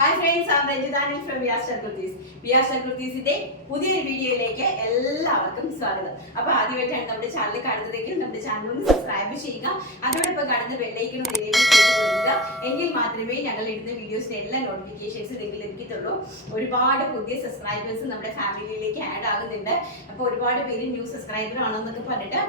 Hi friends am Ranjithani from വിയാസ്റ്റർ kurtis വിയാസ്റ്റർ കുർത്തീസിന്റെ പുതിയൊരു വീഡിയോയിലേക്ക് എല്ലാവർക്കും സ്വാഗതം. അപ്പൊ ആദ്യമായിട്ടാണ് നമ്മുടെ ചാനൽ കാണുന്നതെങ്കിൽ നമ്മുടെ ചാനൽ ഒന്ന് സബ്സ്ക്രൈബ് ചെയ്യുക. അതോടൊപ്പം കാണുന്ന ബെല്ലൈക്കൺ കൊടുക്കുക. എങ്കിൽ മാത്രമേ ഞങ്ങൾ ഇടുന്ന വീഡിയോസിന്റെ എല്ലാ നോട്ടിഫിക്കേഷൻസ് നിങ്ങൾ ലഭിക്കത്തുള്ളൂ. ഒരുപാട് പുതിയ സബ്സ്ക്രൈബേഴ്സ് നമ്മുടെ ഫാമിലിയിലേക്ക് ആഡ് ആകുന്നുണ്ട്. അപ്പോൾ ഒരുപാട് പേര് ന്യൂ സബ്സ്ക്രൈബർ ആണെന്നൊക്കെ പറഞ്ഞിട്ട്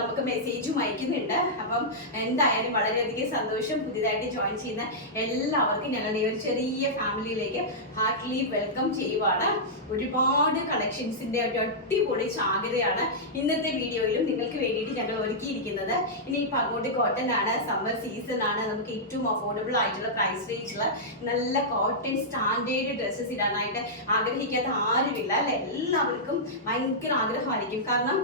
നമുക്ക് മെസ്സേജും അയക്കുന്നുണ്ട്. അപ്പം എന്തായാലും വളരെയധികം സന്തോഷം പുതിയതായിട്ട് ജോയിൻ ചെയ്യുന്ന എല്ലാവർക്കും ഞങ്ങളുടെ ഒരു ചെറിയ ഫാമിലിയിലേക്ക് ഹാർട്ട്ലി വെൽക്കം ചെയ്യുവാണ്. ഒരുപാട് കളക്ഷൻസിന്റെ ഒരു അടിപൊളി ചാകരയാണ് ഇന്നത്തെ വീഡിയോയിലും നിങ്ങൾക്ക് വേണ്ടിയിട്ട് ഞങ്ങൾ ഒരുക്കിയിരിക്കുന്നത്. ഇനി ഇപ്പം അങ്ങോട്ട് കോട്ടൺ ആണ് സമ്മർ സീസൺ ആണ്. നമുക്ക് ഏറ്റവും അഫോർഡബിൾ ആയിട്ടുള്ള പ്രൈസ് റേഞ്ചുള്ള നല്ല കോട്ടൺ സ്റ്റാൻഡേർഡ് ഡ്രസ്സസ് ഇടാനായിട്ട് ആഗ്രഹിക്കാത്ത ആരുമില്ല അല്ലെ? എല്ലാവർക്കും ഭയങ്കര ആഗ്രഹമായിരിക്കും. കാരണം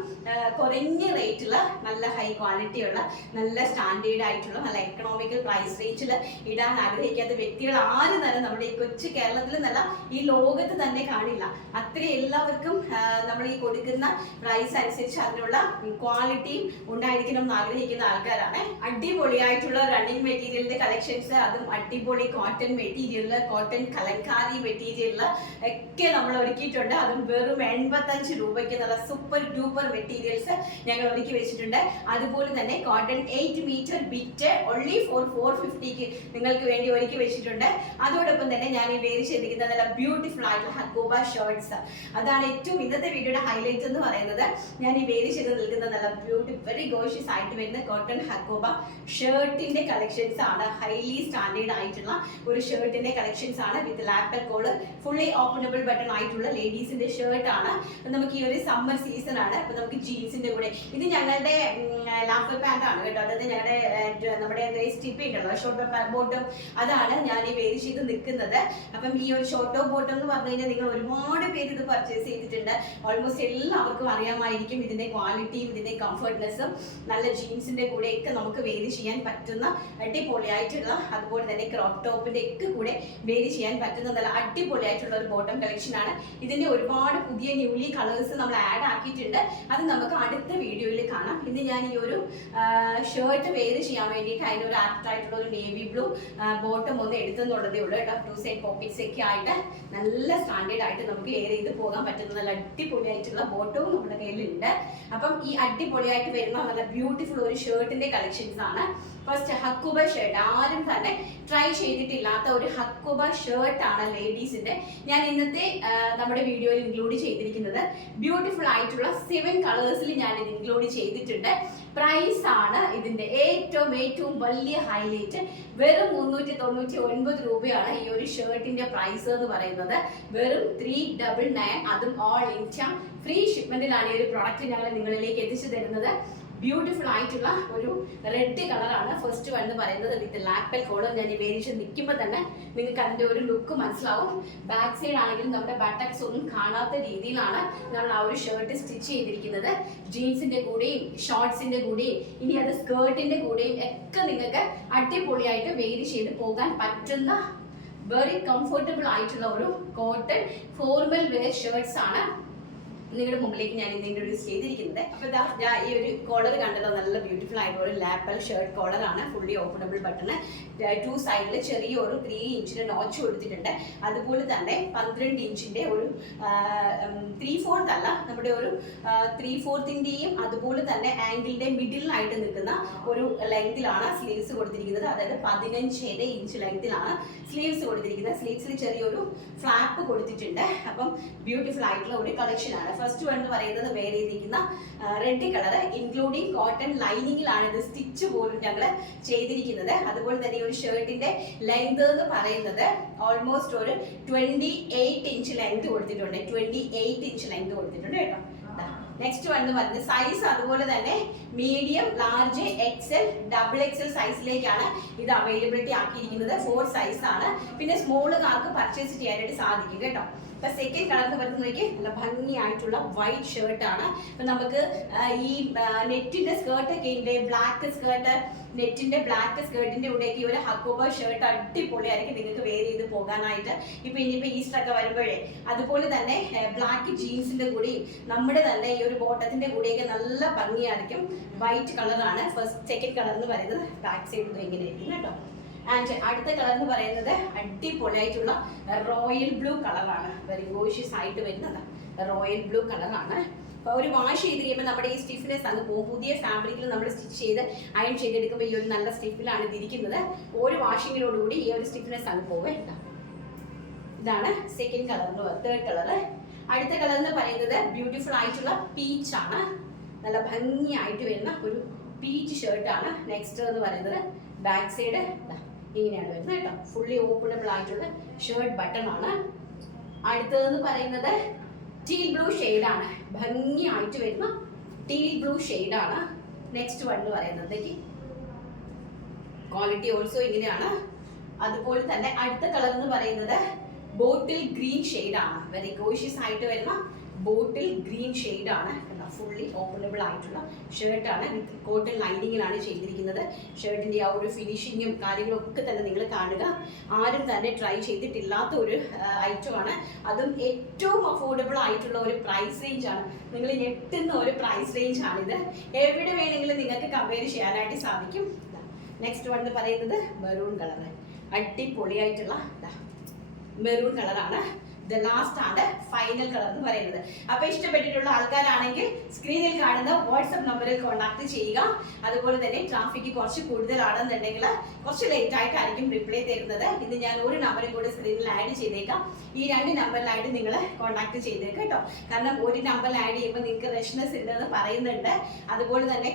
കുറഞ്ഞ റേറ്റിൽ നല്ല ഹൈ ക്വാളിറ്റി ഉള്ള നല്ല സ്റ്റാൻഡേർഡ് ആയിട്ടുള്ള നല്ല എക്കണോമിക്കൽ പ്രൈസ് റേഞ്ചിൽ ഇടാൻ ആഗ്രഹിക്കാത്ത വ്യക്തികൾ ആരും തന്നെ നമ്മുടെ ഈ കൊച്ചു കേരളത്തിൽ നല്ല ഈ ലോകത്ത് തന്നെ കാണില്ല. അത്ര എല്ലാവർക്കും നമ്മൾ ഈ കൊടുക്കുന്ന പ്രൈസ് അനുസരിച്ച് അതിനുള്ള ക്വാളിറ്റിയും ഉണ്ടായിരിക്കണം എന്ന് ആഗ്രഹിക്കുന്ന ആൾക്കാരാണ്. അടിപൊളിയായിട്ടുള്ള റണ്ണിങ് മെറ്റീരിയലിന്റെ കളക്ഷൻസ് അതും അടിപൊളി കോട്ടൺ മെറ്റീരിയലിൽ കോട്ടൺ കലങ്കാരി മെറ്റീരിയലിൽ ഒക്കെ നമ്മൾ ഒരുക്കിയിട്ടുണ്ട്. അതും വെറും എൺപത്തഞ്ച് രൂപയ്ക്ക് നല്ല സൂപ്പർ ഡൂപ്പർ മെറ്റീരിയൽസ് ഞങ്ങൾ ഒരുക്കി വെച്ചിട്ടുണ്ട്. അതുപോലെ തന്നെ cotton eight metre bit only four four ഫിഫ്റ്റിക്ക് നിങ്ങൾക്ക് വേണ്ടി ഒരുക്കി വെച്ചിട്ടുണ്ട്. അതോടൊപ്പം തന്നെ ഞാൻ ഈ വേരി ചെയ്തിരിക്കുന്ന നല്ല ബ്യൂട്ടിഫുൾ ആയിട്ടുള്ള ഹക്കോബ ഷർട്ട്സ് അതാണ് ഏറ്റവും ഇന്നത്തെ വീഡിയോയുടെ ഹൈലൈറ്റ് എന്ന് പറയുന്നത്. ഞാൻ ഈ വേരി ചെയ്ത് നിൽക്കുന്ന നല്ല ബ്യൂട്ടി വെരി ഗോഷ്യസ് ആയിട്ട് വരുന്ന കോട്ടൺ ഹക്കോബ ഷർട്ടിന്റെ കളക്ഷൻസ് ആണ്. ഹൈലി സ്റ്റാൻഡേർഡ് ആയിട്ടുള്ള ഒരു ഷർട്ടിന്റെ കളക്ഷൻസ് ആണ്. With lapel collar fully openable button ആയിട്ടുള്ള ലേഡീസിന്റെ ഷർട്ട് ആണ്. നമുക്ക് ഈ ഒരു സമ്മർ സീസൺ ആണ്. അപ്പൊ നമുക്ക് ജീൻസിന്റെ കൂടെ. ഇത് ഞങ്ങളുടെ ലാപ്പൽ പാന്റ് ആണ് കേട്ടോ. അതായത് ഞങ്ങളുടെ നമ്മുടെ സ്റ്റിപ്പ് ഉണ്ടല്ലോ ഷോർട്ട് ബോട്ടം അതാണ് ഞാൻ ഈ വേരി ചെയ്ത് നിൽക്കുന്നത്. അപ്പം ഈ ഒരു ഷോട്ടോ ബോട്ടം എന്ന് പറഞ്ഞു കഴിഞ്ഞാൽ നിങ്ങൾ ഒരുപാട് പേര് ഇത് പർച്ചേസ് ചെയ്തിട്ടുണ്ട്. ഓൾമോസ്റ്റ് എല്ലാവർക്കും അറിയാമായിരിക്കും ഇതിന്റെ ക്വാളിറ്റിയും ഇതിന്റെ കംഫർട്ട്നെസ്സും നല്ല ജീൻസിന്റെ കൂടെയൊക്കെ നമുക്ക് വേരി ചെയ്യാൻ പറ്റുന്ന അടിപൊളിയായിട്ടുള്ള അതുപോലെ തന്നെ ക്രോപ്പ് ടോപ്പിന്റെ ഒക്കെ കൂടെ വേരി ചെയ്യാൻ പറ്റുന്ന നല്ല അടിപൊളിയായിട്ടുള്ള ഒരു ബോട്ടം കളക്ഷൻ ആണ്. ഇതിന്റെ ഒരുപാട് പുതിയ ന്യൂലി കളേഴ്സ് നമ്മൾ ആഡ് ആക്കിയിട്ടുണ്ട്. അത് നമുക്ക് അടുത്ത വീഡിയോയിൽ കാണാം. ഇന്ന് ഞാൻ ഈ ഒരു ഷർട്ട് വേര് ചെയ്യാൻ വേണ്ടിയിട്ട് അതിനൊരു ആപ്റ്റ് ആയിട്ടുള്ള ഒരു നേവി ബ്ലൂ ബോട്ടം ഒന്ന് എടുത്തെന്നുള്ളതേ ഉള്ളൂ ടു സൈഡ് പോക്കറ്റ്സ് ഒക്കെ ആയിട്ട് നല്ല സ്റ്റാൻഡേർഡ് ആയിട്ട് നമുക്ക് എയർ ചെയ്ത് പോകാൻ പറ്റുന്ന നല്ല അടിപൊളിയായിട്ടുള്ള ബോട്ടവും നമ്മുടെ കയ്യിലുണ്ട്. അപ്പം ഈ അടിപൊളിയായിട്ട് വരുന്ന നല്ല ബ്യൂട്ടിഫുൾ ഒരു ഷർട്ടിന്റെ കളക്ഷൻസ് ആണ്. ഫസ്റ്റ് ഹക്കുബ ഷർട്ട് ആരും തന്നെ ട്രൈ ചെയ്തിട്ടില്ലാത്ത ഒരു ഹക്കുബ ഷർട്ട് ആണ് ലേഡീസിന്റെ ഞാൻ ഇന്നത്തെ നമ്മുടെ വീഡിയോയിൽ ഇൻക്ലൂഡ് ചെയ്തിരിക്കുന്നത് ബ്യൂട്ടിഫുൾ ആയിട്ടുള്ള സെവൻ കളേഴ്സിൽ ഞാൻ ഇത് ഇൻക്ലൂഡ് ചെയ്തിട്ടുണ്ട്. പ്രൈസ് ആണ് ഇതിന്റെ ഏറ്റവും ഏറ്റവും വലിയ ഹൈലൈറ്റ് വെറും മുന്നൂറ്റി തൊണ്ണൂറ്റി ഒൻപത് രൂപയാണ് ഈ ഒരു ഷർട്ടിന്റെ പ്രൈസ് എന്ന് പറയുന്നത്. വെറും ത്രീ ഡബിൾ നയൻ അതും ഓൾ ഇന്ത്യ ഫ്രീ ഷിപ്മെന്റിലാണ് ഈ ഒരു പ്രോഡക്റ്റ് ഞങ്ങൾ നിങ്ങളിലേക്ക് എത്തിച്ചു തരുന്നത്. ബ്യൂട്ടിഫുൾ ആയിട്ടുള്ള ഒരു റെഡ് കളറാണ് ഫസ്റ്റ് വൺ എന്ന് പറയുന്നത് വിത്ത് ലാപ്പൽ കോളർ ഞാൻ ഈ വേരിയേഷൻ നിൽക്കുമ്പോൾ തന്നെ നിങ്ങൾക്ക് അതിന്റെ ഒരു ലുക്ക് മനസ്സിലാവും. ബാക്ക് സൈഡ് ആണെങ്കിലും നമ്മുടെ ബട്ടക്സ് ഒന്നും കാണാത്ത രീതിയിലാണ് നമ്മൾ ആ ഒരു ഷർട്ട് സ്റ്റിച്ച് ചെയ്തിരിക്കുന്നത്. ജീൻസിന്റെ കൂടെയും ഷോർട്സിന്റെ കൂടെയും ഇനി അത് സ്കേർട്ടിന്റെ കൂടെയും ഒക്കെ നിങ്ങൾക്ക് അടിപൊളിയായിട്ട് വേരി ചെയ്ത് പോകാൻ പറ്റുന്ന വെരി കംഫർട്ടബിൾ ആയിട്ടുള്ള ഒരു കോട്ടൺ ഫോർമൽ വെയർ ഷർട്ട്സ് ആണ്. നിങ്ങളുടെ മുമ്പിലേക്ക് ഞാൻ ഇന്ന് ഇൻട്രൊഡ്യൂസ് ചെയ്തിരിക്കുന്നത്. അപ്പോൾ ഇതാ ഞാൻ ഈ ഒരു കോളർ കണ്ടതോ നല്ല ബ്യൂട്ടിഫുൾ ആയിട്ടുള്ള ഒരു ലാപ്പൽ ഷർട്ട് ആണ് ഫുള്ളി ഓപ്പണബിൾ ബട്ടൺ ടു സൈഡിൽ ചെറിയ ഒരു ത്രീ ഇഞ്ചിന്റെ നോച്ച് കൊടുത്തിട്ടുണ്ട്. അതുപോലെ തന്നെ പന്ത്രണ്ട് ഇഞ്ചിന്റെ ഒരു ത്രീ ഫോർത്ത് അല്ല നമ്മുടെ ഒരു ത്രീ ഫോർത്തിന്റെയും അതുപോലെ തന്നെ ആംഗിളിന്റെ മിഡിലായിട്ട് നിൽക്കുന്ന ഒരു ലെങ്തിലാണ് സ്ലീവ്സ് കൊടുത്തിരിക്കുന്നത്. അതായത് പതിനഞ്ചര ഇഞ്ച് ലെങ്തിലാണ് സ്ലീവ്സ് കൊടുത്തിരിക്കുന്നത്. സ്ലീവ്സിൽ ചെറിയൊരു ഫ്ലാപ്പ് കൊടുത്തിട്ടുണ്ട്. അപ്പം ബ്യൂട്ടിഫുൾ ആയിട്ടുള്ള ഒരു കളക്ഷൻ ആണ്. ഫസ്റ്റ് വൺ എന്ന് പറയുന്നത് വേറെ ചെയ്തിരിക്കുന്ന റെഡ് കളർ ഇൻക്ലൂഡിങ് കോട്ടൺ ലൈനിങ്ങിലാണ് ഇത് സ്റ്റിച്ച് പോലും ഞങ്ങൾ ചെയ്തിരിക്കുന്നത്. അതുപോലെ തന്നെ ഒരു ഷർട്ടിന്റെ ലെങ്ത് എന്ന് പറയുന്നത് ഓൾമോസ്റ്റ് ഒരു ട്വന്റി എയ്റ്റ് ഇഞ്ച് ലെങ്ത് കൊടുത്തിട്ടുണ്ട്. ട്വന്റി എയ്റ്റ് ഇഞ്ച് ലെങ്ത് കൊടുത്തിട്ടുണ്ട് കേട്ടോ. നെക്സ്റ്റ് വൺ എന്ന് പറയുന്നത് സൈസ് അതുപോലെ തന്നെ medium large XL double XL സൈസിലേക്കാണ് ഇത് അവൈലബിലിറ്റി ആക്കിയിരിക്കുന്നത്. ഫോർ സൈസ് ആണ്. പിന്നെ സ്മോളുകാർക്ക് പർച്ചേസ് ചെയ്യാനായിട്ട് സാധിക്കും കേട്ടോ. ഇപ്പൊ സെക്കൻഡ് കളർ പറയുന്നത് നോക്കി നല്ല ഭംഗിയായിട്ടുള്ള വൈറ്റ് ഷർട്ട് ആണ്. ഇപ്പൊ നമുക്ക് ഈ നെറ്റിന്റെ സ്കേർട്ട് ഒക്കെ ഉണ്ട് ബ്ലാക്ക് സ്കേർട്ട് നെറ്റിന്റെ ബ്ലാക്ക് സ്കേർട്ടിന്റെ കൂടെ ഈ ഒരു ഹക്കോബ ഷർട്ട് അടിപൊളിയായിരിക്കും നിങ്ങൾക്ക് വെയർ ചെയ്ത് പോകാനായിട്ട്. ഇപ്പൊ ഇനിയിപ്പോ ഈസ്റ്റർ ഒക്കെ വരുമ്പോഴേ അതുപോലെ തന്നെ ബ്ലാക്ക് ജീൻസിന്റെ കൂടെയും നമ്മുടെ തന്നെ ഈ ഒരു ബോട്ടത്തിന്റെ കൂടെയൊക്കെ നല്ല ഭംഗിയായിരിക്കും. വൈറ്റ് കളറാണ് ഫസ്റ്റ് സെക്കൻഡ് കളർ എന്ന് പറയുന്നത് ബാക്ക് സൈഡ് ഇങ്ങനെ ഇരിക്കുന്നു കേട്ടോ. ആൻഡ് അടുത്ത കളർ എന്ന് പറയുന്നത് അടിപൊളിയായിട്ടുള്ള റോയൽ ബ്ലൂ കളറാണ് വെരി ഗോഷ്യസ് ആയിട്ട് വരുന്നത്. റോയൽ ബ്ലൂ കളറാണ് അപ്പോൾ ഒരു വാഷ് ചെയ്ത് കഴിയുമ്പോൾ നമ്മുടെ ഈ സ്റ്റിഫ്നെസ് അങ്ങ് പോകും. പുതിയ ഫാബ്രിക്കിൽ നമ്മൾ സ്റ്റിച്ച് ചെയ്ത് അയൺ ചെയ്തെടുക്കുമ്പോൾ ഈ ഒരു നല്ല സ്റ്റിഫിലാണ് ഇതിരിക്കുന്നത് ഒരു വാഷിങ്ങിനോടുകൂടി ഈ ഒരു സ്റ്റിഫ്നെസ് അങ്ങ് പോവേ ഇതാണ് സെക്കൻഡ് കളർ തേർഡ് കളർ അടുത്ത കളർ എന്ന് പറയുന്നത് ബ്യൂട്ടിഫുൾ ആയിട്ടുള്ള പീച്ച് ആണ്. നല്ല ഭംഗിയായിട്ട് വരുന്ന ഒരു പീച്ച് ഷർട്ടാണ് നെക്സ്റ്റ് എന്ന് പറയുന്നത് ബാക്ക് സൈഡ് ഇങ്ങനെയാണ് വരുന്നത് കേട്ടോ. ഫുള്ളി ഓപ്പണബിൾ ആയിട്ടുള്ള ഷേർട്ട് ബട്ടൺ ആണ്. അടുത്തതെന്ന് പറയുന്നത് ടീൽ ബ്ലൂ ആണ്. ഭംഗിയായിട്ട് വരുന്ന ടീൽ ബ്ലൂ ആണ്. നെക്സ്റ്റ് വൺ എന്ന് പറയുന്നത് ക്വാളിറ്റി ഓൾസോ ഇങ്ങനെയാണ്. അതുപോലെ തന്നെ അടുത്ത കളർ എന്ന് പറയുന്നത് ബോട്ടിൽ ഗ്രീൻ ആണ്. വെരി ഗോഷ്യസ് ആയിട്ട് വരുന്ന ബോട്ടിൽ ഗ്രീൻ ആണ് ഫുള്ളി ഓപ്പണബിൾ ആയിട്ടുള്ള ഷർട്ടാണ്. കോട്ടൺ ലൈനിങ്ങിലാണ് ചെയ്തിരിക്കുന്നത്. ഷർട്ടിന്റെ ആ ഒരു ഫിനിഷിങ്ങും കാര്യങ്ങളും ഒക്കെ തന്നെ നിങ്ങൾ കാണുക. ആരും തന്നെ ട്രൈ ചെയ്തിട്ടില്ലാത്ത ഒരു ഐറ്റമാണ് അതും ഏറ്റവും അഫോർഡബിൾ ആയിട്ടുള്ള ഒരു പ്രൈസ് റേഞ്ച് ആണ്. നിങ്ങൾ ഞെട്ടുന്ന ഒരു പ്രൈസ് റേഞ്ച് ആണിത്. എവിടെ വേണമെങ്കിലും നിങ്ങൾക്ക് കമ്പയർ ചെയ്യാനായിട്ട് സാധിക്കും. നെക്സ്റ്റ് വൺ എന്ന് പറയുന്നത് മെറൂൺ കളർ അടിപൊളിയായിട്ടുള്ള മെറൂൺ കളറാണ് ദ ലാസ്റ്റ് ആണ് ഫൈനൽ കളർ എന്ന് പറയുന്നത്. അപ്പൊ ഇഷ്ടപ്പെട്ടിട്ടുള്ള ആൾക്കാരാണെങ്കിൽ സ്ക്രീനിൽ കാണുന്ന വാട്സപ്പ് നമ്പറിൽ കോൺടാക്ട് ചെയ്യുക. അതുപോലെ തന്നെ ട്രാഫിക് കുറച്ച് കൂടുതലാണെന്നുണ്ടെങ്കിൽ കുറച്ച് ലേറ്റ് ആയിട്ടായിരിക്കും റിപ്ലൈ തരുന്നത്. ഇത് ഞാൻ ഒരു നമ്പറും കൂടി സ്ക്രീനിൽ ആഡ് ചെയ്തേക്കാം. ഈ രണ്ട് നമ്പറിലായിട്ട് നിങ്ങൾ കോൺടാക്ട് ചെയ്തേക്കാം കേട്ടോ. കാരണം ഒരു നമ്പറിൽ ആഡ് ചെയ്യുമ്പോൾ നിങ്ങൾക്ക് റെഷ്നെസ് ഉണ്ടെന്ന് പറയുന്നുണ്ട്. അതുപോലെ തന്നെ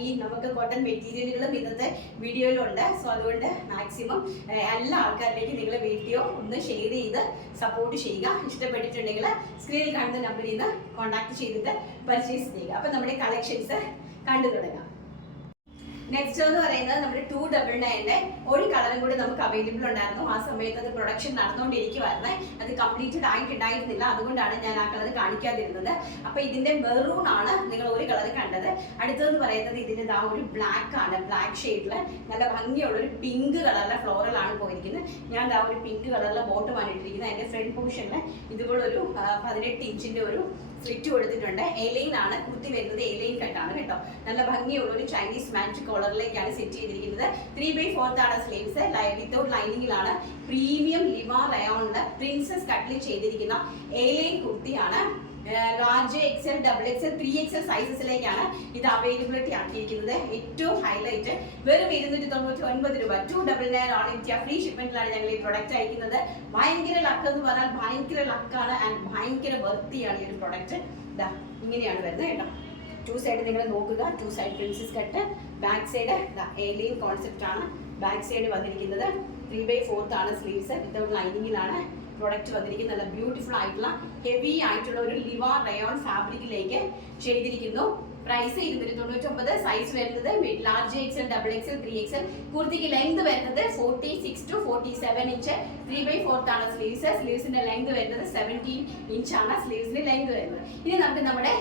ഈ നമുക്ക് കോട്ടൺ മെറ്റീരിയലുകളും ഇന്നത്തെ വീഡിയോയിലുണ്ട് സോ അതുകൊണ്ട് മാക്സിമം എല്ലാ ആൾക്കാരിലേക്കും നിങ്ങൾ വീഡിയോ ഒന്ന് ഷെയർ ചെയ്ത് സപ്പോർട്ട് ചെയ്യുക ഇഷ്ടപ്പെട്ടിട്ടുണ്ടെങ്കിൽ സ്ക്രീനിൽ കാണുന്ന നമ്പറിൽ നിന്ന് കോൺടാക്ട് ചെയ്തിട്ട് പർച്ചേസ് ചെയ്യുക. അപ്പം നമ്മുടെ കളക്ഷൻസ് കണ്ടു തുടങ്ങാം നെക്സ്റ്റ് എന്ന് പറയുന്നത് നമ്മുടെ ടു ഡബിൾ നയന്റെ ഒരു കളറും കൂടി നമുക്ക് അവൈലബിൾ ഉണ്ടായിരുന്നു. ആ സമയത്ത് അത് പ്രൊഡക്ഷൻ നടന്നുകൊണ്ടിരിക്കുവായിരുന്നേ. അത് കംപ്ലീറ്റഡ് ആയിട്ടുണ്ടായിരുന്നില്ല. അതുകൊണ്ടാണ് ഞാൻ ആ കളർ കാണിക്കാതിരുന്നത്. അപ്പൊ ഇതിന്റെ മെറൂൺ ആണ് നിങ്ങൾ ഒരു കളർ കണ്ടത്. അടുത്തതെന്ന് പറയുന്നത് ഇതിന്റെ ആ ഒരു ബ്ലാക്ക് ആണ്. ബ്ലാക്ക് ഷെയ്ഡിൽ നല്ല ഭംഗിയുള്ള ഒരു പിങ്ക് കളറിലെ ഫ്ലോറൽ ആണ് പോയിരിക്കുന്നത്. ഞാൻ ആ ഒരു പിങ്ക് കളറിലെ ബോട്ടമാണ് ഇട്ടിരിക്കുന്നത്. അതിന്റെ ഫ്രണ്ട് പോർഷനിൽ ഇതുപോലെ ഒരു പതിനെട്ട് ഇഞ്ചിന്റെ ഒരു സ്ലിറ്റ് കൊടുത്തിട്ടുണ്ട്. എലൈൻ ആണ്. കുർത്തി വരുന്നത് എലൈൻ കട്ടാണ് കേട്ടോ. നല്ല ഭംഗിയുള്ള ഒരു ചൈനീസ് മാറ്റ് കോളറിലേക്കാണ് സെറ്റ് ചെയ്തിരിക്കുന്നത്. ത്രീ ബൈ ഫോർത്ത് ആണ് സ്ലീവ്സ് വിത്തൗട്ട് ലൈനിങ്ങിലാണ് പ്രീമിയം ലിവാ റയോണിന്റെ പ്രിൻസസ് കട്ടിൽ ചെയ്തിരിക്കുന്ന എലൈൻ കുർത്തിയാണ്. Large XL double XL three XL സൈസസിലേക്കാണ് ഇത് അവൈലബിലിറ്റി ആക്കിയിരിക്കുന്നത്. ഏറ്റവും ഹൈലൈറ്റ് വെറും ഇരുന്നൂറ്റി തൊണ്ണൂറ്റി ഒൻപത് രൂപ. Two double nine all India. Free ഷിപ്മെന്റിലാണ് ഞങ്ങൾ ഈ പ്രൊഡക്റ്റ് അയക്കുന്നത്. ഭയങ്കര ലക്ക് എന്ന് പറഞ്ഞാൽ ഭയങ്കര ലക്കാണ് ആൻഡ് ഭയങ്കര വർത്തിയാണ് ഈ ഒരു പ്രൊഡക്റ്റ് ഇതാ ഇങ്ങനെയാണ് വരുന്നത് കേട്ടോ. ടു സൈഡ് നിങ്ങൾ നോക്കുക. Two side princess cut back side A line concept ആണ്. ബാക്ക് സൈഡ് വന്നിരിക്കുന്നത്. ത്രീ ബൈ ഫോർത്ത് ആണ് സ്ലീവ്സ് വിത്തൗട്ട് ലൈനിങ്ങിലാണ് പ്രൊഡക്റ്റ് വന്നിരിക്കുന്നത് നല്ല ബ്യൂട്ടിഫുൾ ആയിട്ടുള്ള ഹെവി ആയിട്ടുള്ള ഒരു ലിവ റയോൺ ഫാബ്രിക്കിലേക്ക് ചെയ്തിരിക്കുന്നു. പ്രൈസ് ഇരുന്നൂറ്റി തൊണ്ണൂറ്റി ഒമ്പത് സൈസ് വരുന്നത് large XL double XL three XL കുർത്തിക്ക് length വരുന്നത് forty six to forty seven inch three by fourth ആണ് സ്ലീവ്സ് സ്ലീവ്സിന്റെ ലെങ്ത് വരുന്നത് സെവന്റീൻ ഇഞ്ച് ആണ് സ്ലീവ്സിന്റെ ലെങ്ത് വരുന്നത്. ഇനി നമുക്ക് നമ്മുടെ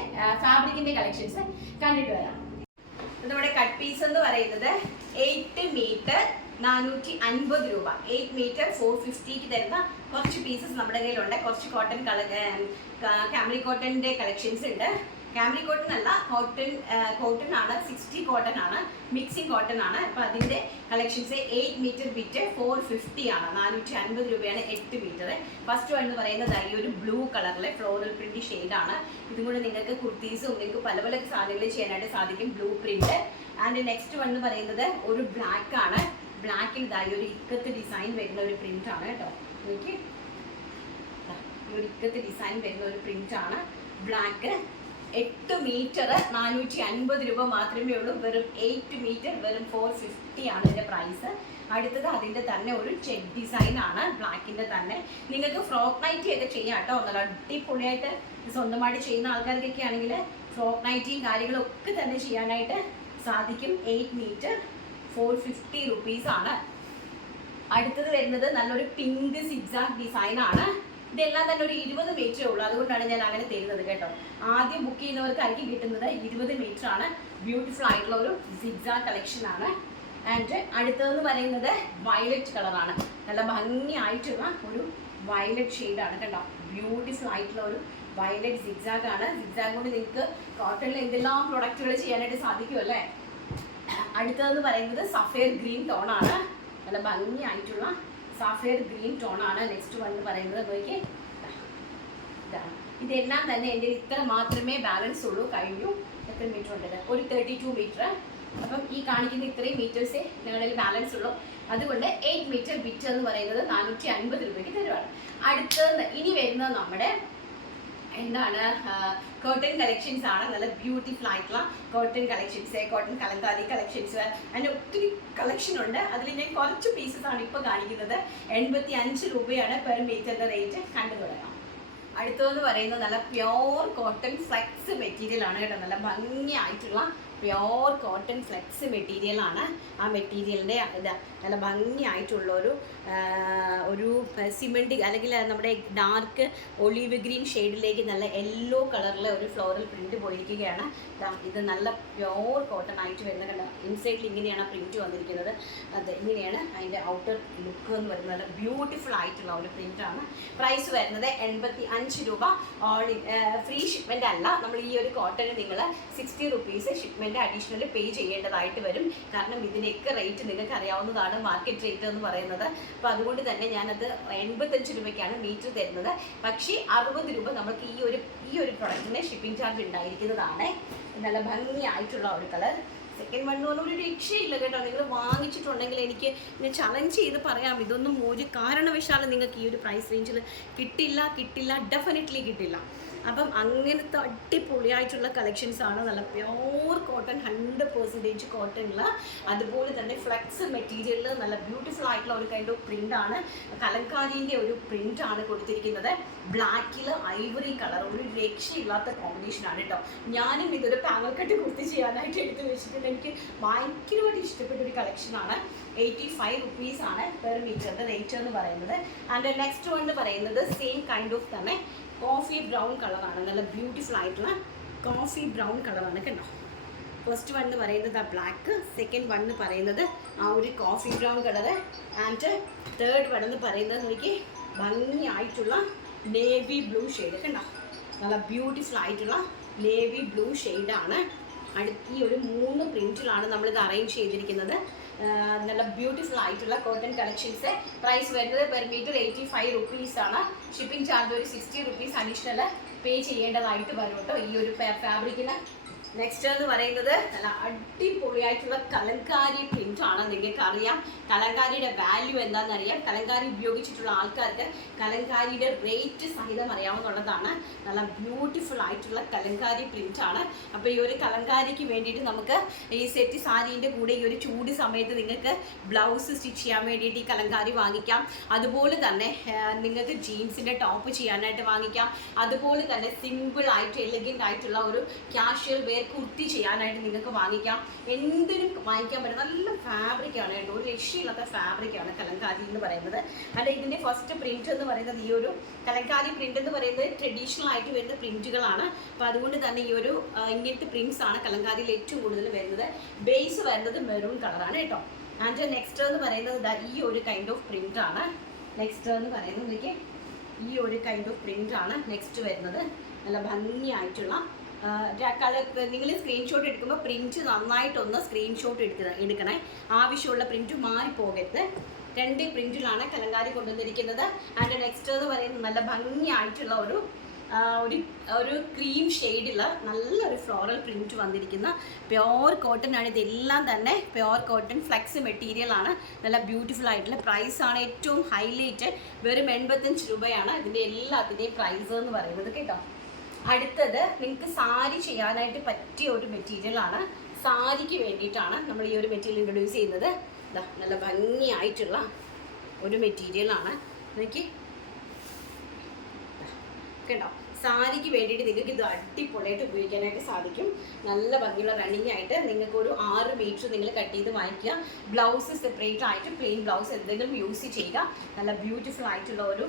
ഫാബ്രിക്കിന്റെ കളക്ഷൻസ് കണ്ടിട്ട് വരാം. നമ്മുടെ കട്ട് പീസ് എന്ന് പറയുന്നത് എയ്റ്റ് മീറ്റർ നാനൂറ്റി അൻപത് രൂപ. എയ്റ്റ് മീറ്റർ ഫോർ ഫിഫ്റ്റിക്ക് തരുന്ന കുറച്ച് പീസസ് നമ്മുടെ കയ്യിലുണ്ട്. കുറച്ച് കോട്ടൺ കള കാമറി കോട്ടന്റെ കളക്ഷൻസ് ഉണ്ട്. കാമറി കോട്ടൺ അല്ല കോട്ടൺ കോട്ടൺ ആണ് സിക്സ്റ്റി കോട്ടൺ ആണ് മിക്സിംഗ് കോട്ടൺ ആണ്. അപ്പോൾ അതിന്റെ collections eight metre bit four fifty ആണ്. നാനൂറ്റി അൻപത് രൂപയാണ് എട്ട് മീറ്റർ ഫസ്റ്റ് വൺ എന്ന് പറയുന്നത് ഈ ഒരു ബ്ലൂ കളറിലെ ഫ്ലോറൽ പ്രിന്റ് ഷെയ്ഡ് ആണ്. ഇതും കൂടെ നിങ്ങൾക്ക് കുർത്തീസും നിങ്ങൾക്ക് പല പല സാധനങ്ങൾ ചെയ്യാനായിട്ട് സാധിക്കും blue print and next one എന്ന് പറയുന്നത് ഒരു ബ്ലാക്ക് ആണ്. ബ്ലാക്കിൽ ഇതായി ഒരു ഇക്കത്ത് ഡിസൈൻ വരുന്ന ഒരു പ്രിന്റ് ആണ് കേട്ടോ. എനിക്ക് ഒരു ഇക്കത്ത് ഡിസൈൻ വരുന്ന ഒരു പ്രിന്റ് ആണ്. ബ്ലാക്ക് എട്ട് മീറ്റർ നാനൂറ്റി അൻപത് രൂപ മാത്രമേ ഉള്ളൂ. വെറും എയ്റ്റ് മീറ്റർ വെറും ഫോർ ഫിഫ്റ്റി ആണ് ഇതിന്റെ പ്രൈസ് അടുത്തത് അതിന്റെ തന്നെ ഒരു ചെക്ക് ഡിസൈൻ ആണ്. ബ്ലാക്കിന്റെ തന്നെ. നിങ്ങൾക്ക് ഫ്രോക്ക് നൈറ്റി ഒക്കെ ചെയ്യാം കേട്ടോ. നല്ല അടിപൊളിയായിട്ട് സ്വന്തമായിട്ട് ചെയ്യുന്ന ആൾക്കാർക്കൊക്കെ ആണെങ്കിൽ ഫ്രോക്ക് നൈറ്റിയും കാര്യങ്ങളും ഒക്കെ തന്നെ ചെയ്യാനായിട്ട് സാധിക്കും. Eight metre four fifty rupees ആണ്. അടുത്തത് വരുന്നത് നല്ലൊരു പിങ്ക് സിക്സാക് ഡിസൈൻ ആണ്. ഇതെല്ലാം തന്നെ ഒരു ഇരുപത് മീറ്ററേ ഉള്ളൂ. അതുകൊണ്ടാണ് ഞാൻ അങ്ങനെ തരുന്നത് കേട്ടോ. ആദ്യം ബുക്ക് ചെയ്യുന്നവർക്കായിരിക്കും കിട്ടുന്നത് ഇരുപത് മീറ്റർ ആണ്. ബ്യൂട്ടിഫുൾ ആയിട്ടുള്ള ഒരു സിക്സാക് കളക്ഷൻ ആണ്. ആൻഡ് അടുത്തതെന്ന് പറയുന്നത് വയലറ്റ് കളറാണ് നല്ല ഭംഗിയായിട്ടുള്ള ഒരു വയലറ്റ് ഷെയ്ഡാണ് കേട്ടോ. ബ്യൂട്ടിഫുൾ ആയിട്ടുള്ള ഒരു വയലറ്റ് സിക്സാഗ് ആണ്. സിക്സാഗ് കൊണ്ട് നിങ്ങൾക്ക് കോട്ടണിൽ എന്തെല്ലാം പ്രൊഡക്റ്റുകൾ ചെയ്യാനായിട്ട് സാധിക്കും അല്ലേ? അടുത്തതെന്ന് പറയുന്നത് സഫേർ ഗ്രീൻ ടോൺ ആണ്. നല്ല ഭംഗിയായിട്ടുള്ള സഫേർ ഗ്രീൻ ടോണാണ് നെക്സ്റ്റ് വൺ എന്ന് പറയുന്നത് നോക്കിയേ. ഇതാണ് ഇതെല്ലാം തന്നെ എന്റെ ഇത്ര മാത്രമേ ബാലൻസ് ഉള്ളൂ കഴിഞ്ഞു. എത്ര മീറ്റർ ഉണ്ട് ഒരു തേർട്ടി ടു മീറ്റർ അപ്പം ഈ കാണിക്കുന്ന ഇത്രയും മീറ്റേഴ്സേ നിങ്ങളുടെ ബാലൻസ് ഉള്ളൂ. അതുകൊണ്ട് എയ്റ്റ് മീറ്റർ ബിറ്റ് എന്ന് പറയുന്നത് നാനൂറ്റി അൻപത് രൂപയ്ക്ക് തരുവാണ്. അടുത്തത് ഇനി വരുന്നത് നമ്മുടെ എന്താണ് കോട്ടൺ കളക്ഷൻസ് ആണ്. നല്ല ബ്യൂട്ടിഫുൾ ആയിട്ടുള്ള cotton collections cotton Kalamkari collections അങ്ങനെ ഒത്തിരി കളക്ഷൻ ഉണ്ട്. അതിൽ ഞാൻ കുറച്ച് പീസസ് ആണ് ഇപ്പോൾ കാണിക്കുന്നത്. എൺപത്തി അഞ്ച് രൂപയാണ് പെർ മീറ്ററിന്റെ റേറ്റ് കണ്ടു തുടങ്ങാം. അടുത്തതെന്ന് പറയുന്നത് നല്ല പ്യോർ കോട്ടൺ ഫ്ലെക്സ് മെറ്റീരിയൽ ആണ് കേട്ടോ. നല്ല ഭംഗിയായിട്ടുള്ള പ്യോർ കോട്ടൺ ഫ്ലെക്സ് മെറ്റീരിയൽ ആണ് ആ മെറ്റീരിയലിന്റെ നല്ല ഭംഗിയായിട്ടുള്ള ഒരു ഒരു സിമെന്റ് അല്ലെങ്കിൽ നമ്മുടെ ഡാർക്ക് ഒളിവ് ഗ്രീൻ ഷെയ്ഡിലേക്ക് നല്ല യെല്ലോ കളറിലെ ഒരു ഫ്ലോറൽ പ്രിന്റ് പോയിരിക്കുകയാണ്. ഇത് നല്ല പ്യോർ കോട്ടൺ ആയിട്ട് വരുന്ന കണ്ട? ഇൻസൈഡിൽ ഇങ്ങനെയാണ് പ്രിന്റ് വന്നിരിക്കുന്നത്. അത് ഇങ്ങനെയാണ് അതിന്റെ ഔട്ടർ ലുക്ക് എന്ന് പറയുന്നത്. ബ്യൂട്ടിഫുൾ ആയിട്ടുള്ള ഒരു പ്രിന്റാണ് പ്രൈസ് വരുന്നത് എൺപത്തി അഞ്ച് രൂപ ഓൾ ഫ്രീ ഷിപ്മെന്റ് അല്ല. നമ്മൾ ഈ ഒരു കോട്ടന് നിങ്ങൾ sixty rupees shipment additional pay ചെയ്യേണ്ടതായിട്ട് വരും. കാരണം ഇതിനൊക്കെ റേറ്റ് നിങ്ങൾക്ക് അറിയാവുന്നതാണ്. മാർക്കറ്റ് റേറ്റ് എന്ന് പറയുന്നത്. അപ്പോൾ അതുകൊണ്ട് തന്നെ ഞാനത് എൺപത്തഞ്ച് രൂപയ്ക്കാണ് മീറ്റർ തരുന്നത്. പക്ഷേ അറുപത് രൂപ നമുക്ക് ഈ ഒരു ഈ ഒരു പ്രൊഡക്റ്റിന് ഷിപ്പിംഗ് ചാർജ് ഉണ്ടായിരിക്കുന്നതാണ്. നല്ല ഭംഗിയായിട്ടുള്ള ഒരു കളർ സെക്കൻഡ് വൺ ഒരു രക്ഷയില്ല കേട്ടോ. നിങ്ങൾ വാങ്ങിച്ചിട്ടുണ്ടെങ്കിൽ എനിക്ക് ഞാൻ ചലഞ്ച് ചെയ്ത് പറയാം. ഇതൊന്നും ഒരു കാരണവശാലും നിങ്ങൾക്ക് ഈ ഒരു പ്രൈസ് റേഞ്ചിൽ കിട്ടില്ല കിട്ടില്ല ഡെഫിനറ്റ്ലി കിട്ടില്ല. അപ്പം അങ്ങനത്തെ അടിപൊളിയായിട്ടുള്ള കളക്ഷൻസ് ആണ് നല്ല പ്യോർ കോട്ടൺ ഹൺഡ്രഡ് പെർസെന്റേജ് കോട്ടണിൽ അതുപോലെ തന്നെ ഫ്ലെക്സ് മെറ്റീരിയലിൽ നല്ല ബ്യൂട്ടിഫുൾ ആയിട്ടുള്ള ഒരു കൈൻഡ് ഓഫ് പ്രിന്റ് ആണ്. കലങ്കാരിന്റെ ഒരു പ്രിന്റ് ആണ് കൊടുത്തിരിക്കുന്നത്. ബ്ലാക്കിൽ ഐവറി കളർ ഒരു രക്ഷയില്ലാത്ത കോമ്പിനേഷൻ ആണ് കേട്ടോ. ഞാനും ഇതൊരു പാങ്ങൽ കട്ട് കുർത്തി ചെയ്യാനായിട്ട് എടുത്ത് വെച്ചിട്ടുണ്ട്. എനിക്ക് ഭയങ്കരമായിട്ട് ഇഷ്ടപ്പെട്ട ഒരു കളക്ഷനാണ് എയ്റ്റി ഫൈവ് റുപ്പീസ് ആണ് പെർ മീറ്ററിന്റെ റേറ്റ് എന്ന് പറയുന്നത്. ആൻഡ് നെക്സ്റ്റ് വൺ എന്ന് പറയുന്നത് സെയിം കൈൻഡ് ഓഫ് തന്നെ കോഫി ബ്രൗൺ കളറാണ് നല്ല ബ്യൂട്ടിഫുൾ ആയിട്ടുള്ള കോഫി ബ്രൗൺ കളറാണ് കണ്ടോ ഫസ്റ്റ് വൺ എന്ന് പറയുന്നത് ആ ബ്ലാക്ക് സെക്കൻഡ് വൺ എന്ന് പറയുന്നത് ആ ഒരു coffee brown colour and third one എന്ന് പറയുന്നത് നോക്കി ഭംഗിയായിട്ടുള്ള നേവി ബ്ലൂ ഷെയ്ഡ് കണ്ടോ നല്ല ബ്യൂട്ടിഫുൾ ആയിട്ടുള്ള നേവി ബ്ലൂ ഷെയ്ഡാണ് ഈ ഒരു മൂന്ന് പ്രിന്റിലാണ് നമ്മളിത് അറേഞ്ച് ചെയ്തിരിക്കുന്നത്. നല്ല ബ്യൂട്ടിഫുൾ ആയിട്ടുള്ള കോട്ടൺ കളക്ഷൻസ് പ്രൈസ് വരുന്നത് per metre eighty five rupees ആണ്. ഷിപ്പിംഗ് ചാർജ് ഒരു സിക്സ്റ്റി റുപ്പീസ് അഡീഷണൽ പേ ചെയ്യേണ്ടതായിട്ട് വരും കേട്ടോ ഈ ഒരു ഫാബ്രിക്കിന് നെക്സ്റ്റ് എന്ന് പറയുന്നത് നല്ല അടിപൊളിയായിട്ടുള്ള കലങ്കാരി പ്രിന്റ് ആണ് നിങ്ങൾക്ക് അറിയാം കലങ്കാരിയുടെ വാല്യൂ എന്താണെന്ന് അറിയാം കലങ്കാരി ഉപയോഗിച്ചിട്ടുള്ള ആൾക്കാർക്ക് കലങ്കാരിയുടെ റേറ്റ് സഹിതം അറിയാവുന്നതാണ് നല്ല ബ്യൂട്ടിഫുൾ ആയിട്ടുള്ള കലങ്കാരി പ്രിന്റ് ആണ്. അപ്പോൾ ഈ ഒരു കലങ്കാരിക്ക് വേണ്ടിയിട്ട് നമുക്ക് ഈ സെറ്റ് സാരീന്റെ കൂടെ ഈ ഒരു ചൂട് സമയത്ത് നിങ്ങൾക്ക് ബ്ലൗസ് സ്റ്റിച്ച് ചെയ്യാൻ വേണ്ടിയിട്ട് ഈ കലങ്കാരി വാങ്ങിക്കാം. അതുപോലെ തന്നെ നിങ്ങൾക്ക് ജീൻസിന്റെ ടോപ്പ് ചെയ്യാനായിട്ട് വാങ്ങിക്കാം. അതുപോലെ തന്നെ സിമ്പിൾ ആയിട്ട് എലഗന്റ് ആയിട്ടുള്ള ഒരു ക്യാഷ്വൽ വെയർ കുർത്തി ചെയ്യാനായിട്ട് നിങ്ങൾക്ക് വാങ്ങിക്കാം. എന്തിനും വാങ്ങിക്കാൻ പറ്റും. നല്ല ഫാബ്രിക് ആണ് കേട്ടോ. ഒരു രക്ഷയില്ലാത്ത ഫാബ്രിക് ആണ് കലങ്കാരി എന്ന് പറയുന്നത്. അല്ല ഇതിന്റെ ഫസ്റ്റ് പ്രിന്റ് എന്ന് പറയുന്നത് ഈ ഒരു കലങ്കാരി പ്രിന്റ് എന്ന് പറയുന്നത് ട്രഡീഷണൽ ആയിട്ട് വരുന്ന പ്രിന്റുകളാണ് അപ്പോൾ അതുകൊണ്ട് തന്നെ ഈ ഒരു ഇങ്ങനത്തെ പ്രിന്റ്സ് ആണ് കലങ്കാരിയിൽ ഏറ്റവും കൂടുതൽ വരുന്നത്. ബേസ് വരുന്നത് മെറൂൺ കളറാണ് കേട്ടോ. ആൻഡ് നെക്സ്റ്റ് എന്ന് പറയുന്നത് ഈ ഒരു കൈൻഡ് ഓഫ് പ്രിന്റ് ആണ്. നെക്സ്റ്റ് എന്ന് പറയുന്നത് ഈ ഒരു കൈൻഡ് ഓഫ് പ്രിന്റ് ആണ് നെക്സ്റ്റ് വരുന്നത്. നല്ല ഭംഗിയായിട്ടുള്ള കളർ നിങ്ങൾ സ്ക്രീൻഷോട്ട് എടുക്കുമ്പോൾ പ്രിന്റ് നന്നായിട്ടൊന്ന് സ്ക്രീൻഷോട്ട് എടുക്കുക എടുക്കണേ. ആവശ്യമുള്ള പ്രിന്റ് മാറിപ്പോകരുത്. രണ്ട് പ്രിന്റിലാണ് കലങ്കാരി കൊണ്ടുവന്നിരിക്കുന്നത്. ആൻഡ് നെക്സ്റ്റ് എന്ന് പറയുന്നത് നല്ല ഭംഗിയായിട്ടുള്ള ഒരു ഒരു ഒരു ക്രീം ഷെയ്ഡിൽ നല്ലൊരു ഫ്ലോറൽ പ്രിന്റ് വന്നിരിക്കുന്ന പ്യോർ കോട്ടൺ ആണ്. ഇതെല്ലാം തന്നെ പ്യോർ കോട്ടൺ ഫ്ലെക്സ് മെറ്റീരിയൽ ആണ്. നല്ല ബ്യൂട്ടിഫുൾ ആയിട്ടുള്ള പ്രൈസ് ആണ് ഏറ്റവും ഹൈലൈറ്റ് വെറും എൺപത്തഞ്ച് രൂപയാണ് ഇതിന്റെ എല്ലാത്തിന്റെയും പ്രൈസ് എന്ന് പറയുന്നത് കേട്ടോ. അടുത്തത് നിങ്ങൾക്ക് സാരി ചെയ്യാനായിട്ട് പറ്റിയ ഒരു മെറ്റീരിയലാണ് സാരിക്ക് വേണ്ടിയിട്ടാണ് നമ്മൾ ഈ ഒരു മെറ്റീരിയൽ ഇൻട്രൊഡ്യൂസ് ചെയ്യുന്നത്. ഇതാ നല്ല ഭംഗിയായിട്ടുള്ള ഒരു മെറ്റീരിയലാണ് നോക്കി. കേട്ടോ സാരിക്ക് വേണ്ടിയിട്ട് നിങ്ങൾക്ക് ഇത് അടിപൊളിയായിട്ട് ഉപയോഗിക്കാനായിട്ട് സാധിക്കും. നല്ല ഭംഗിയുള്ള റണ്ണിങ് ആയിട്ട് നിങ്ങൾക്ക് ഒരു ആറ് മീറ്റർ നിങ്ങൾ കട്ട് ചെയ്ത് വാങ്ങിക്കുക. ബ്ലൗസ് സെപ്പറേറ്റ് ആയിട്ട് പ്ലെയിൻ ബ്ലൗസ് എന്തെങ്കിലും യൂസ് ചെയ്യുക. നല്ല ബ്യൂട്ടിഫുൾ ആയിട്ടുള്ള ഒരു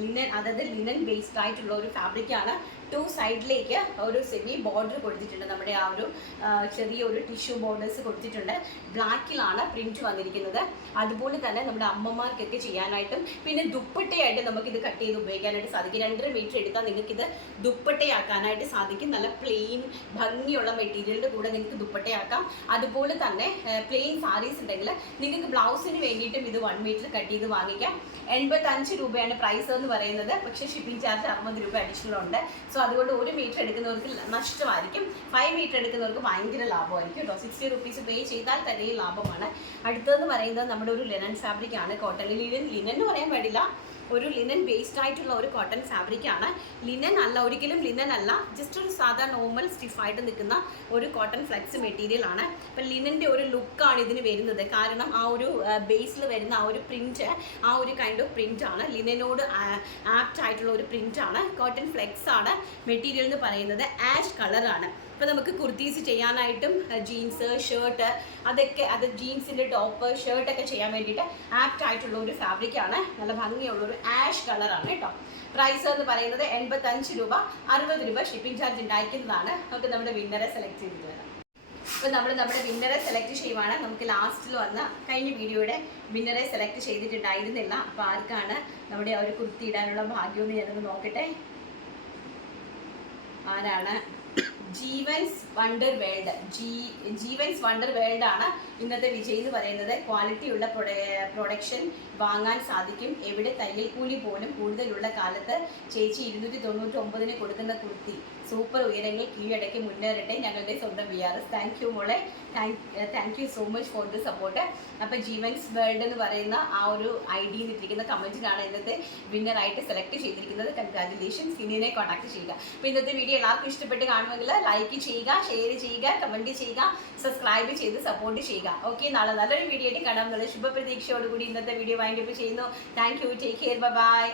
ലിനൻ അതായത് ലിനൻ ബേസ്ഡ് ആയിട്ടുള്ള ഒരു ഫാബ്രിക്കാണ് ടു സൈഡിലേക്ക് ഒരു സെമി ബോർഡർ കൊടുത്തിട്ടുണ്ട്. നമ്മുടെ ആ ഒരു ചെറിയൊരു ടിഷ്യൂ ബോർഡേഴ്സ് കൊടുത്തിട്ടുണ്ട്. ബ്ലാക്കിലാണ് പ്രിന്റ് വന്നിരിക്കുന്നത്. അതുപോലെ തന്നെ നമ്മുടെ അമ്മമാർക്കൊക്കെ ചെയ്യാനായിട്ടും പിന്നെ ദുപ്പട്ടയായിട്ട് നമുക്ക് ഇത് കട്ട് ചെയ്ത് ഉപയോഗിക്കാനായിട്ട് സാധിക്കും. രണ്ടര മീറ്റർ എടുത്ത് എടുത്താൽ നിങ്ങൾക്ക് ഇത് ദുപ്പട്ടയാക്കാനായിട്ട് സാധിക്കും. നല്ല പ്ലെയിൻ ഭംഗിയുള്ള മെറ്റീരിയലിന്റെ കൂടെ നിങ്ങൾക്ക് ദുപ്പട്ടയാക്കാം. അതുപോലെ തന്നെ പ്ലെയിൻ സാരീസ് ഉണ്ടെങ്കിൽ നിങ്ങൾക്ക് ബ്ലൗസിന് വേണ്ടിയിട്ടും ഇത് വൺ മീറ്റർ കട്ട് ചെയ്ത് വാങ്ങിക്കാം. എൺപത്തഞ്ച് രൂപയാണ് പ്രൈസ് എന്ന് പറയുന്നത്. പക്ഷേ ഷിപ്പിംഗ് ചാർജ് അറുപത് രൂപ അഡീഷണൽ ഉണ്ട്. സോ അതുകൊണ്ട് ഒരു മീറ്റർ എടുക്കുന്നവർക്ക് നഷ്ടമായിരിക്കും. ഫൈവ് മീറ്റർ എടുക്കുന്നവർക്ക് ഭയങ്കര ലാഭമായിരിക്കും കേട്ടോ. സിക്സ്റ്റി റുപ്പീസ് പേ ചെയ്താൽ തന്നെ ലാഭമാണ്. അടുത്തതെന്ന് പറയുന്നത് നമ്മുടെ ഒരു ലെനൻ ഫാബ്രിക് ആണ്. കോട്ടൺ ലിനൻ ലിനൻ എന്ന് പറയാൻ പാടില്ല. ഒരു ലിനൻ ബേസ്ഡ് ആയിട്ടുള്ള ഒരു കോട്ടൺ ഫാബ്രിക് ആണ്. ലിനൻ അല്ല ഒരിക്കലും ലിനൻ അല്ല. ജസ്റ്റ് ഒരു സാധാ നോർമൽ സ്റ്റിഫായിട്ട് നിൽക്കുന്ന ഒരു കോട്ടൺ ഫ്ലെക്സ് മെറ്റീരിയൽ ആണ്. അപ്പം ലിനന്റെ ഒരു ലുക്കാണ് ഇതിന് വരുന്നത്. കാരണം ആ ഒരു ബേസിൽ വരുന്ന ആ ഒരു പ്രിന്റ് ആ ഒരു കൈൻഡ് ഓഫ് പ്രിന്റ് ആണ്. ലിനനോട് ആപ്റ്റ് ആയിട്ടുള്ള ഒരു പ്രിന്റ് ആണ്. കോട്ടൺ ഫ്ലെക്സ് ആണ്. മെറ്റീരിയൽ എന്ന് പറയുന്നത് ആഷ് കളറാണ് ഇപ്പം നമുക്ക് കുർത്തീസ് ചെയ്യാനായിട്ടും ജീൻസ് ഷർട്ട് അതൊക്കെ അത് ജീൻസിന്റെ ടോപ്പ് ഷർട്ടൊക്കെ ചെയ്യാൻ വേണ്ടിയിട്ട് ആപ്റ്റ് ആയിട്ടുള്ള ഒരു ഫാബ്രിക്കാണ് നല്ല ഭംഗിയുള്ള ഒരു ആഷ് കളറാണ് കേട്ടോ. പ്രൈസ് എന്ന് പറയുന്നത് എൺപത്തഞ്ച് രൂപ അറുപത് രൂപ ഷിപ്പിംഗ് ചാർജ് ഉണ്ടായിരിക്കുന്നതാണ് നമുക്ക് നമ്മുടെ വിന്നറെ സെലക്ട് ചെയ്തിട്ട് വരാം. അപ്പോൾ നമ്മൾ നമ്മുടെ വിന്നറെ സെലക്ട് ചെയ്യുവാണ്. നമുക്ക് ലാസ്റ്റിൽ വന്ന കഴിഞ്ഞ വീഡിയോയുടെ വിന്നറെ സെലക്ട് ചെയ്തിട്ടുണ്ടായിരുന്നില്ല. അപ്പോൾ ആർക്കാണ് നമ്മുടെ ആ ഒരു കുർത്തി ഇടാനുള്ള ഭാഗ്യമെന്ന് ഞാനൊന്ന് നോക്കട്ടെ? ആരാണ് ജീവൻസ് വണ്ടർ വേൾഡ് ജീ ജീവൻസ് വണ്ടർ വേൾഡ് ആണ് ഇന്നത്തെ വിജയ് എന്ന് പറയുന്നത്. ക്വാളിറ്റിയുള്ള പ്രൊഡക്ഷൻ വാങ്ങാൻ സാധിക്കും. എവിടെ തയ്യൽ കൂലി പോലും കൂടുതലുള്ള കാലത്ത് ചേച്ചി ഇരുന്നൂറ്റി തൊണ്ണൂറ്റി ഒമ്പതിന് കൊടുക്കുന്ന കുർത്തി സൂപ്പർ ഉയരങ്ങൾ കീഴടക്കി മുന്നേറട്ടെ ഞങ്ങളുടെ സ്വന്തം V R S thank you മോളെ. Thank you so much for the support അപ്പം ജീവൻസ് വേൾഡ് എന്ന് പറയുന്ന ആ ഒരു ഐ ഇട്ടിരിക്കുന്ന കമന്റിനാണ് ഇന്നത്തെ വിന്നറായിട്ട് സെലക്ട് ചെയ്തിരിക്കുന്നത്. കൺഗ്രാജുലേഷൻസ് ഇനിയെ കോൺടാക്ട് ചെയ്യുക. അപ്പോൾ ഇന്നത്തെ വീഡിയോ എല്ലാവർക്കും ഇഷ്ടപ്പെട്ട് കാണുമെങ്കിൽ ലൈക്ക് ചെയ്യുക ഷെയർ ചെയ്യുക കമന്റ് ചെയ്യുക സബ്സ്ക്രൈബ് ചെയ്ത് സപ്പോർട്ട് ചെയ്യുക. ഓക്കെ നാളെ നല്ലൊരു വീഡിയോ ആയിട്ട് കാണാം. എന്നുള്ള ശുഭപ്രതീക്ഷയോടുകൂടി ഇന്നത്തെ വീഡിയോ വൈൻഡപ്പ് ചെയ്യുന്നു. Thank you take care bye